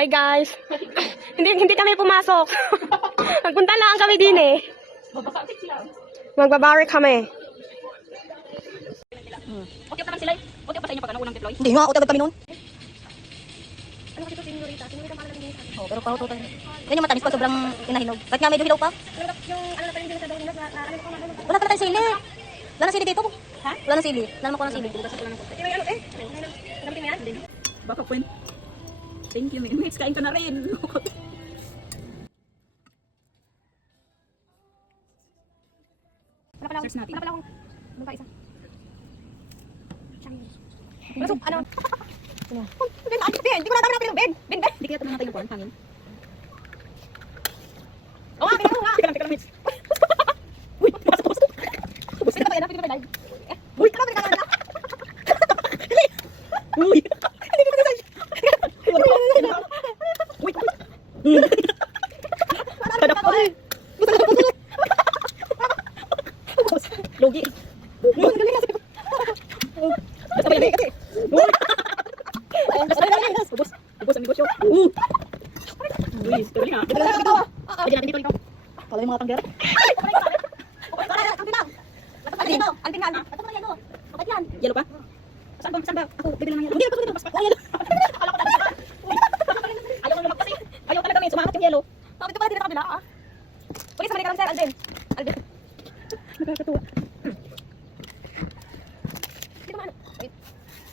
Hi guys. hindi kami pumasok. Nagpunta lang kami din eh. Magbabari kami. Okay pa naman sila. Okay pa sa inyo pag unang deploy. Hindi nga, utagad kami noon. Ano kasi ito, senyorita? Senyorita pala natin sa akin. Oh, pero pauto tayo. Yan yung matamis pa, sobrang inahinog. Ba't nga medyo hilaw pa? Yung ano na pala yung dinasa daw hinog na ano ko nga. Wala pala tayong sili. Wala na sili dito. Ha? Wala na sili. Wala naman ko ng sili. May ano eh? Gamitin mo yan? Baka point. Thank you, mates. Kain ka na rin. Search natin. Wala pala akong mukha isa. Ano? Ano? Hindi ko na dami ng Ben. Ben. Hindi kaya tumang natin yung porn, hangin. Oo nga, pinano nga. Teka lang, mates. Uy, masapos. Pwede pa tayo na, pwede pa tayo. Uy, Ano, pwede ka na. uy. Hindi ko na. Uy. Kada pa. Logi. Ubos ang negosyo. Uy, tuloy ha. Pwede natin dito ikaw. Pala yung mga tanggera. Yellow pa? Saan ba? Saan ba? Ako, bibili ng yellow. Hindi, ako dito. Mas yellow. Akala ko talaga. Ayaw ko lumagpas eh. Ayaw talaga may sumakot yung yellow. Bakit pala dito sa kabila? Pwede sa ka lang, sir. Alvin. Nakakatuwa. Dito maano? Wait.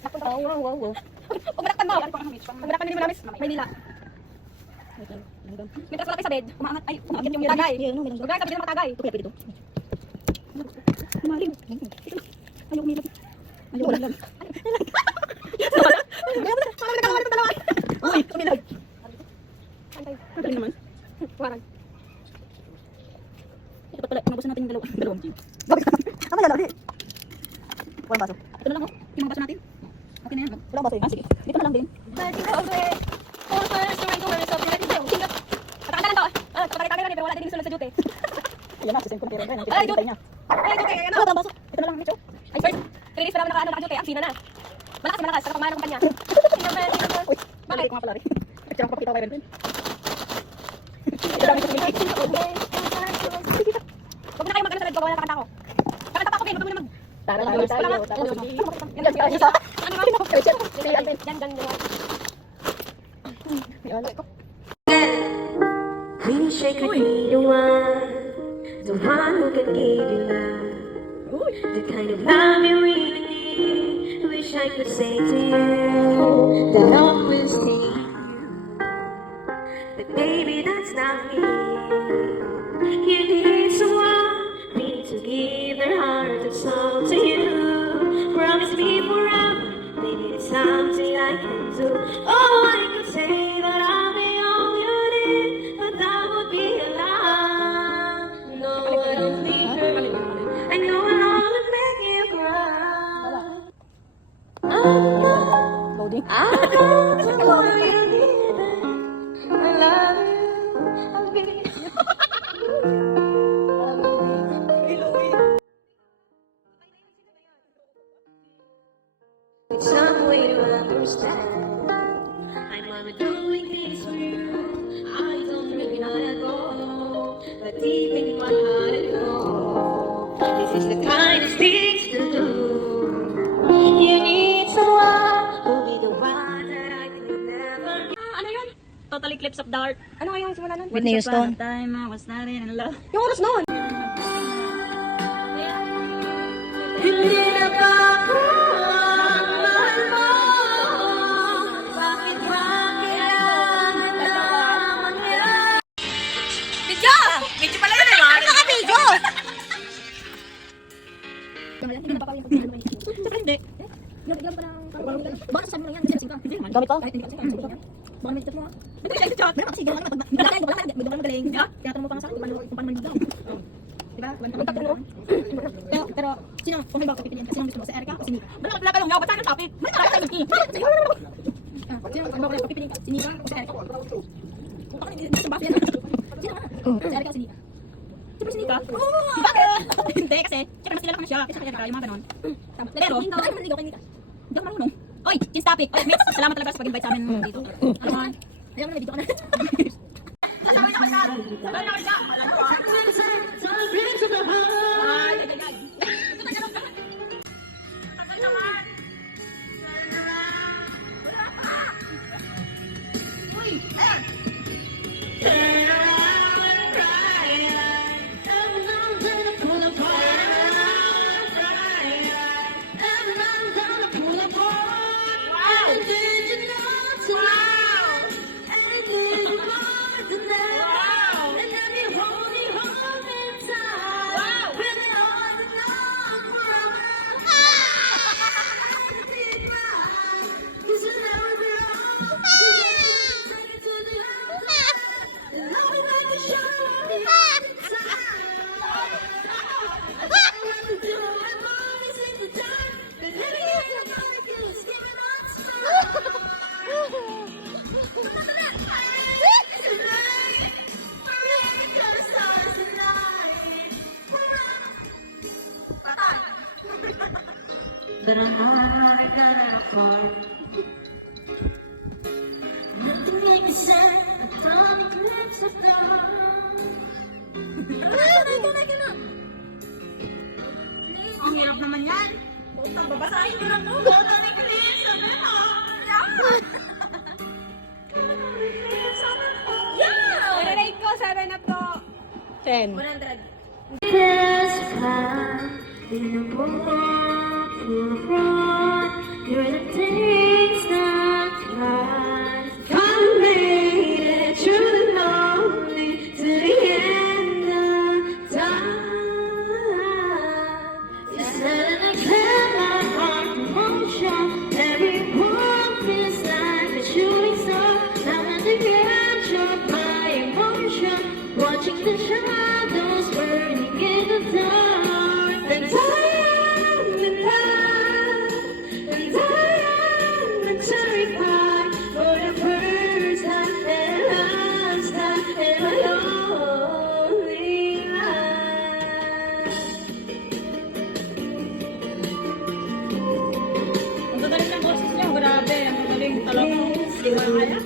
Napunta. Wow. Pag manakpan mo. Pag manakpan hindi mo namis. Maynila. May taas malapit sa bed. Umaangat. Ay, Umaakit yung tagay. May Huwag ka sabi ng matagay. ito kaya dito. Maling. Ayaw umilag. Ayaw umilag. Uy, umilag. Magaling naman. Warag. Ito pala, inabusan natin yung dalawang team. Ano yan, Lodi? Walang baso. Ito na lang oh. Yung mga baso natin. Okay na yan. No? Walang baso yun. Ah, sige. Dito na lang din. Pero wala din sulod sa duty. Ayan na, sisend ko pero rin. Ay, Hintay niya. Ay, duty. Ayan Wala na. baso. Ito na lang, Micho. Ay, first. Release pa naman naka-duty. Ang sina na. Malakas. Saka pamana ng kanya. Uy, Bakit? ko nga pala rin. Picture ko pakita ko kay Renren. Ito dami ko pinay. Huwag na kayo mag-ano sa bed. Gawa na kakanta ko. Kakanta pa ako, Ben. Huwag mo na mag... Tara Wala tayo. nga. Tapos, Yan, yan, isa. Ano ba? Yan. Please shake a feet and one, the one who can give you love, the kind of love you really need. Wish I could say to you that love will stay, but baby that's not me. You need someone, need to give their heart and soul to you. Promise me forever, maybe it's something I can do. Oh, I could say that I'm the only you need, but that would be a lie. No, I don't think her. I know I'll only make you cry. loading. I know the more you need it. I love you. I'll be. It's some way to understand. I'm only doing this for you. I don't really wanna go, but deep in my heart I know this is the kind of things to do. You need someone who'll be the one that I could never. Ano yun? Total Eclipse of the Heart. Ano nga yung simula nun? Whitney Once upon Houston. a time, I was not in love. Yung oras nun. Hindi na ba ako ang mahal mo? Bakit ba kailangan lamang yan? Video pala yun eh. Naka-video! Hindi na pa yung pagkakas. Siyempre hindi. Nabigyan pa ng... Baka sasabi mo lang yan, kasi nasing ka. Hindi naman. Gamit pa? Kahit hindi ka nasing ka. Baka may chat mo. Hindi ka chat. Meron kasi gano'n naman. Wala ka magaling. Tinatanong mo pa nga sa akin kung paano manligaw. Diba? Pero, sino? Kung may bago pipiliin ka, sino gusto mo? Si Erica o si Nika? Wala ka lang yaw. Ba't saan ang topic? Wala ka lang tayo mag-i. Sino ang bago pipiliin ka? Si Nika o si Erica? Kung ako hindi sa bago yan. Sino ka? Si Erica o si Nika? Siyempre si Nika? Bakit? Hindi kasi, siyempre mas kilala ko na siya. Kasi kaya yung mga ganon. Pero, bakit naman ligaw kay Nika? Hindi ako marunong. Oy, change topic. Oy, mates, salamat talaga sa pag-invite sa amin dito. Ano? Ayaw mo na, video ka na. But I'm not gonna afford nothing make me sad. I can't eclipse of dawn. Ang hirap naman yan. Putang, babasahin ko lang mo. Putang, eclipse of the heart. I-rate ko, 7 na po. 10. 100. Testify in a world full of fraud. You're the things that rise. Come made it truly lonely to the end of time. You said I cannot find emotion. Every word feels like a shooting star. I'm at the edge of my emotion, watching the shadows burning in the dark. And I am terrified for the first time and last time in my lonely life. Ang gagaling ng boses niya. Grabe. Ang gagaling talaga. Hindi mo kaya.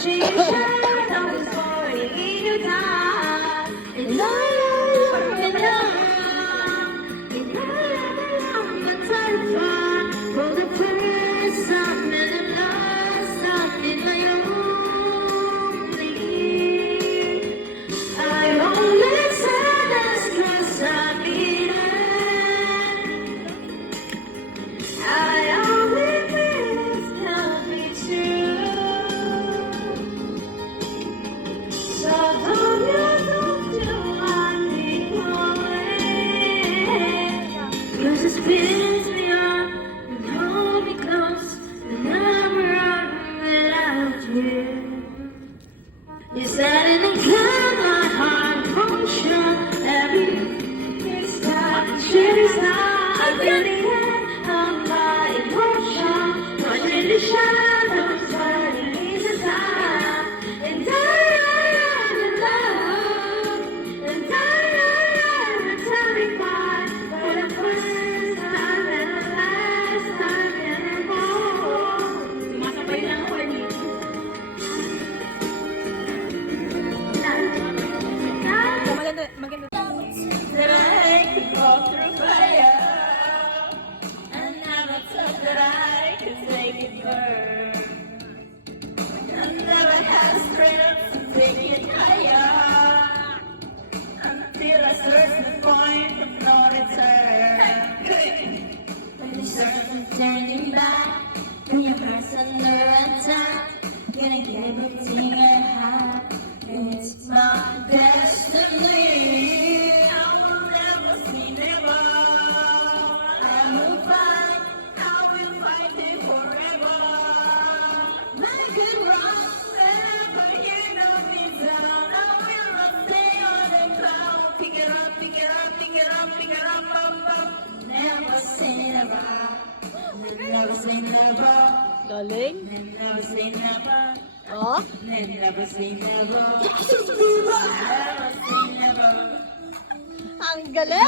She shadows Galing. Never say never. Oh. Never say never. Never say never. Ang galing.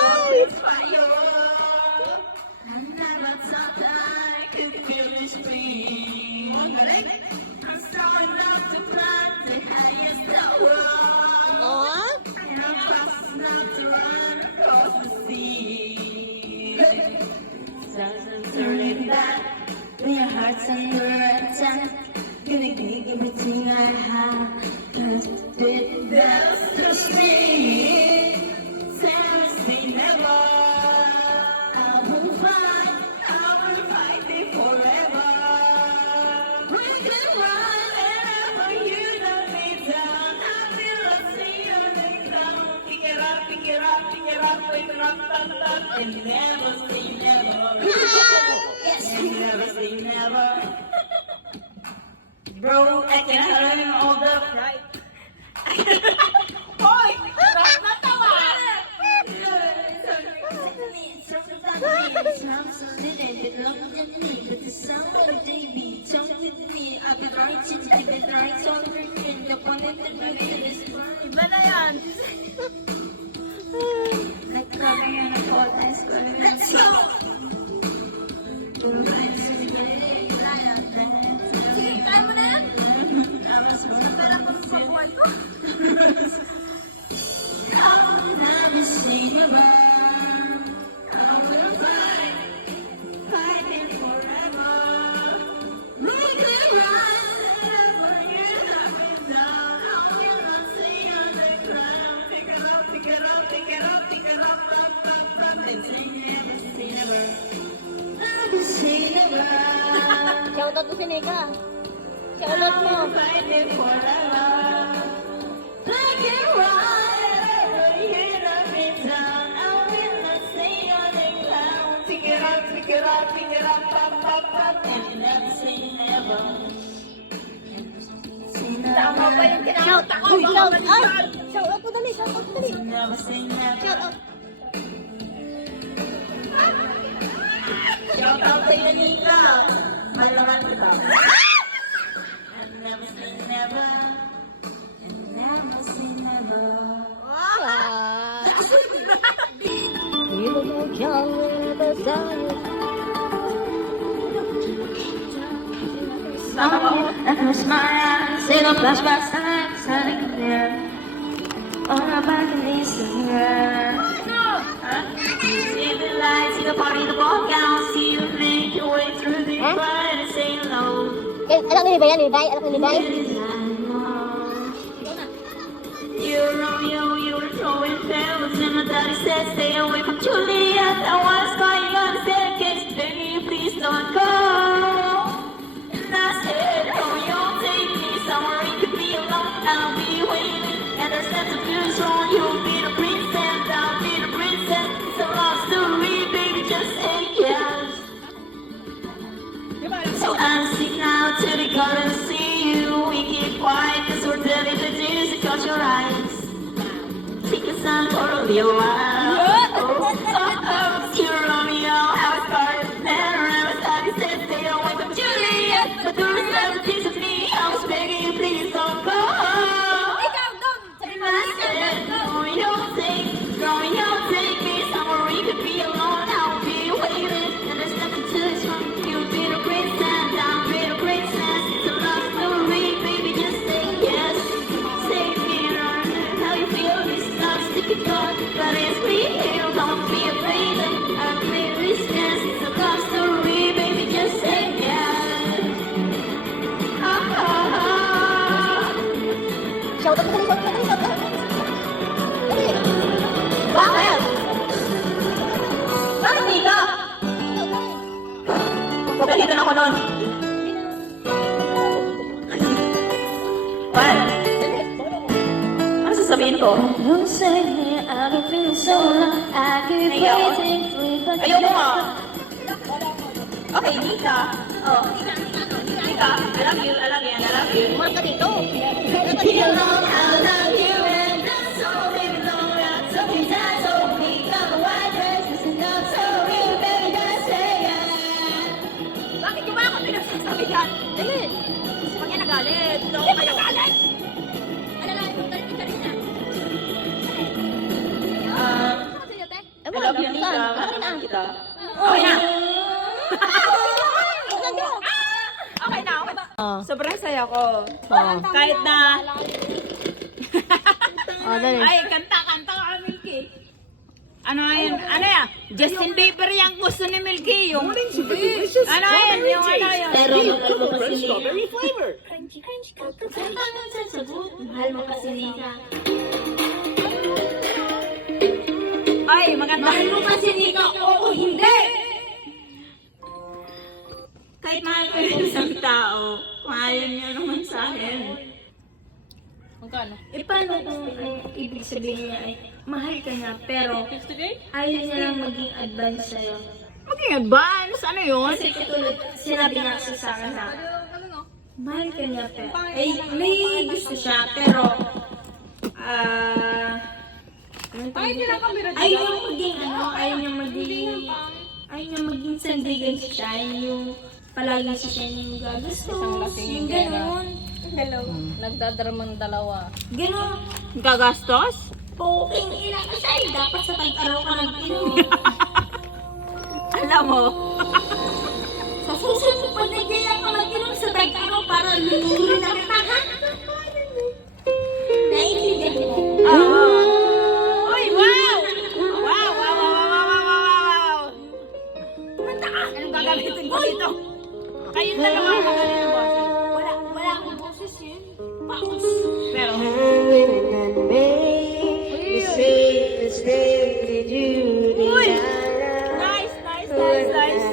I never thought I could feel this pain. I'm strong enough to climb the highest tower. Oh. And I'm fast enough to run across the sea. Doesn't turn back when your heart's under attack. Gonna give everything I have. Cause it bells to speak. Never say never. I will fight it forever. We can run wherever you don't me down. I feel like seeing the ground. Pick it up, pick it up, pick it up, pick it up, and never say never. Yes, and never say never. Bro, I can learn all the right. Hoy! Natawa! Iba na yan! Let's go! Sige, kaya mo na yan? Pera ko sa buhay ko. I'll never say never. I will fight, fighting forever. We can run wherever you have been down. I will not stay on the ground. Pick it up, pick it up, pick it up, pick it up, up, up, up, and say never, never say never. Shoutout ko si Nika. Shoutout mo. Fighting forever. I can run wherever you have been down. I will not stay on the ground. Pick it up, pick it up, pick it up, up, up, up, and never say never. Tama pa yung kinakanta ko. Shoutout ko dali. Shoutout ko dali. Never say never. Shoutout. Shout out sa iyo, Nika. Malaman kita. And never say never. And never say never. I close my eyes, see the flashbacks standing there. On my balcony, sitting there. See the lights, see the party, the ball gown. See you make your way through the crowd and say hello. Anak ni Bay yan, Bay. Anak ni Bay. You're Romeo, you were throwing pills, and my daddy said, stay away from Juliet. I was crying on the staircase, baby, please don't go. And I said, Romeo, take me somewhere you could be alone. I'll be waiting, and there's nothing to lose on. You'll be the princess, I'll be the princess. It's a love story, baby, just say yes. So I'm sitting out to the garden to see you. We keep quiet, cause we're telling the news to close your eyes. Take a sun for a little while. You're Romeo, how it started. Never ever thought you said stay away from Juliet. But there was never a piece of me. I was begging you, please don't go. And I said, Romeo, take me somewhere we could be alone. I'll be waiting, and there's nothing to this from you. Be the princess, I'll be the princess. It's a love story, baby, just say yes. Say me, how you feel. This love sticky thought, but it's real. Don't be afraid of our greatness. It's a love story, baby, just say yes. Shoutout ko dali. Shoutout ko dali. Shoutout. Dali. Bakit? Bakit di ka? Pagalitan ako nun. What? Ano sasabihin ko? Don't say me, I've been feeling so long. I keep waiting for you, but Ayoko nga. Okay, Nika. Oh, Nika, I love you, I love you, I love you. Mark ka dito. You know I love you and that's all baby long round. So we die, so we got the white dress. Listen up, so real, baby, just say yes. Bakit yung ba ako pinagsasabihan? Dali. Pag yan nagalit. Hindi mo nagalit! Alalahan mo, galit ka rin na. Ano ka sa'yo, te? I love you, Nika. Mahal kita. Okay na. Okay na, okay ba? Oh. Sobrang saya ko. Oh. Kahit na... Oh, dali. Ay, kanta ka, Milky. Ano yan? Ano yan? Justin Bieber yung gusto ni Milky. Yung... Ano yan? Yung ano yan? Pero mahal mo kasi Nika. Crunchy, crunchy, kakatangan sa sagot. Mahal mo kasi Nika. Ay, maganda. Mahal mo kasi Nika. Oo, hindi. Kahit mahal ko yung isang tao, kung ayaw niya naman sa akin. E paano kung ibig sabihin niya ay mahal ka niya pero ayaw niya lang maging advance sa'yo? Maging advance? Ano yun? Kasi katulad, sinabi niya kasi sa akin na mahal ka niya pero ay may gusto siya pero ayaw niya maging sandigan siya yung palagi sa kanya yung gagastos yung gano'n. Nagdadramang dalawa. Gano'n. Gagastos? Poking ina kasi dapat sa tag-araw ka nag-inom. Alam mo. Sa susunod pag nagyaya ka mag-inom sa tag-araw para lulurin na kita ha? Naiintindihan mo? Uy, wow! Wow, wow, wow, wow, wow, wow, wow. Kumanta ka! Anong gagamitin ko dito? Kayong dalawa ang magaling ng boses. Wala akong boses yun. Paus. Pero, uy! Nice, nice, nice, nice.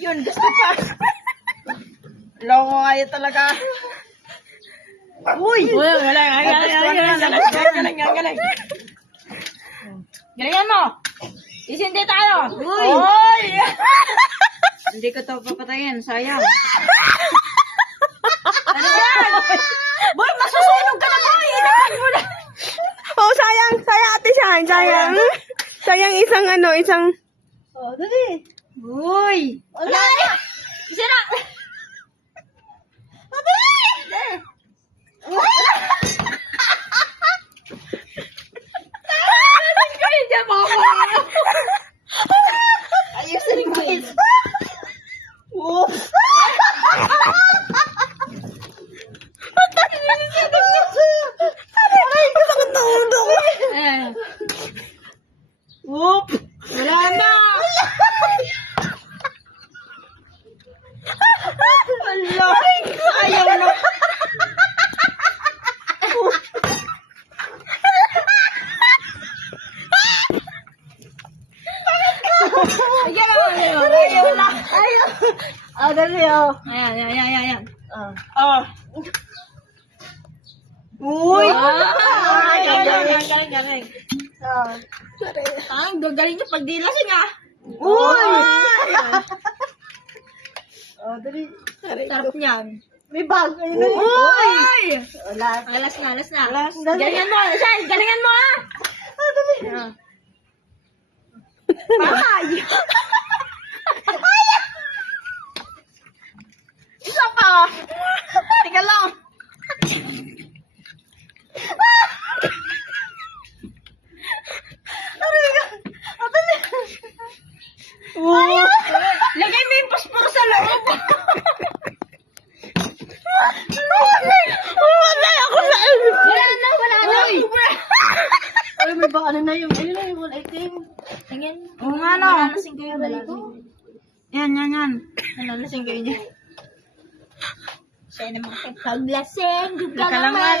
Yun, gusto pa. Loko kayo talaga. Uy! Galing. Galingan mo! Isindi tayo! Uy! Hindi ko to papatayin, sayang. Ano yan? Boy, masusunog ka na boy! Inahan mo na! Oh, sayang ate sayang. Sayang isang Oh, dali. Uy! Wala! Sira! Ayusin mo ito. Whoop! Wala na! Wala! Ayaw na! Ayaw na! Ah, dali oh. Ayan. Oh. Uy! Galing. Parang gagaling niya pag di lasing ah. Uy! Oh, dali. Sarap niyan. May bago yun. Uy! Alas na. Galingan mo. Galingan mo ah. Dali. Ay! Isa pa. Tika lang. Lagay mo yung paspor sa loob. Wala ako na. Wala na! Ay, may ba ano na yung, ayun na yung item. Tingin. Oo nga no. Nalalasing kayo dito. Yan. Nalalasing kayo niya. Siya naman. Paglasing, Teka lang nga.